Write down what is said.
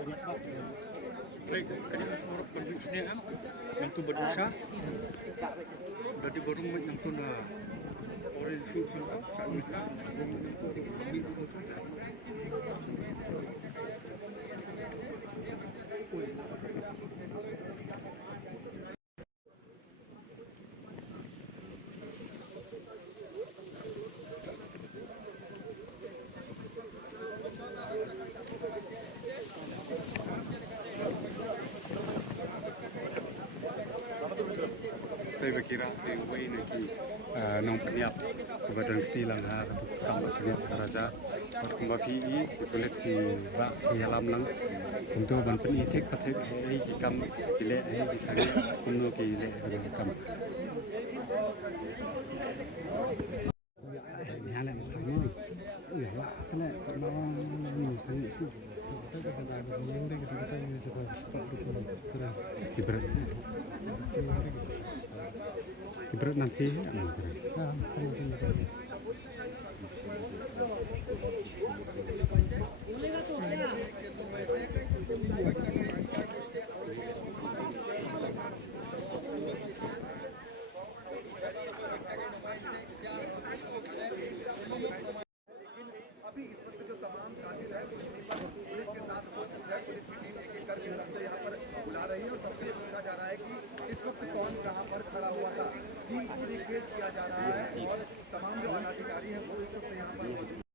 Baik, ini surat perjuangan yang tu berdosa. Dari baru yang tu dah orang susu sangat saya berkira way lagi nong peniap badan ketilang ha kamu peniap raja waktu mapi kulit di bak di alam lang untuk ban peni tek patek hei kam ile hei bisa kuno ki ile kam nyala kamu ya lah kena mau saya itu Ibarat nanti अभी इस वक्त जो तमाम शातिर है police के साथ कोशिश है, पुलिस की टीम एक एक करके सबको यहाँ पर बुला रही है और सबसे ये पूछा जा रहा है कि इस वक्त कौन कहाँ पर खड़ा हुआ था। सीन को रिकेट किया जा रहा है और तमाम जो अनाधिकारी हैं वो इस वक्त यहाँ पर मौजूद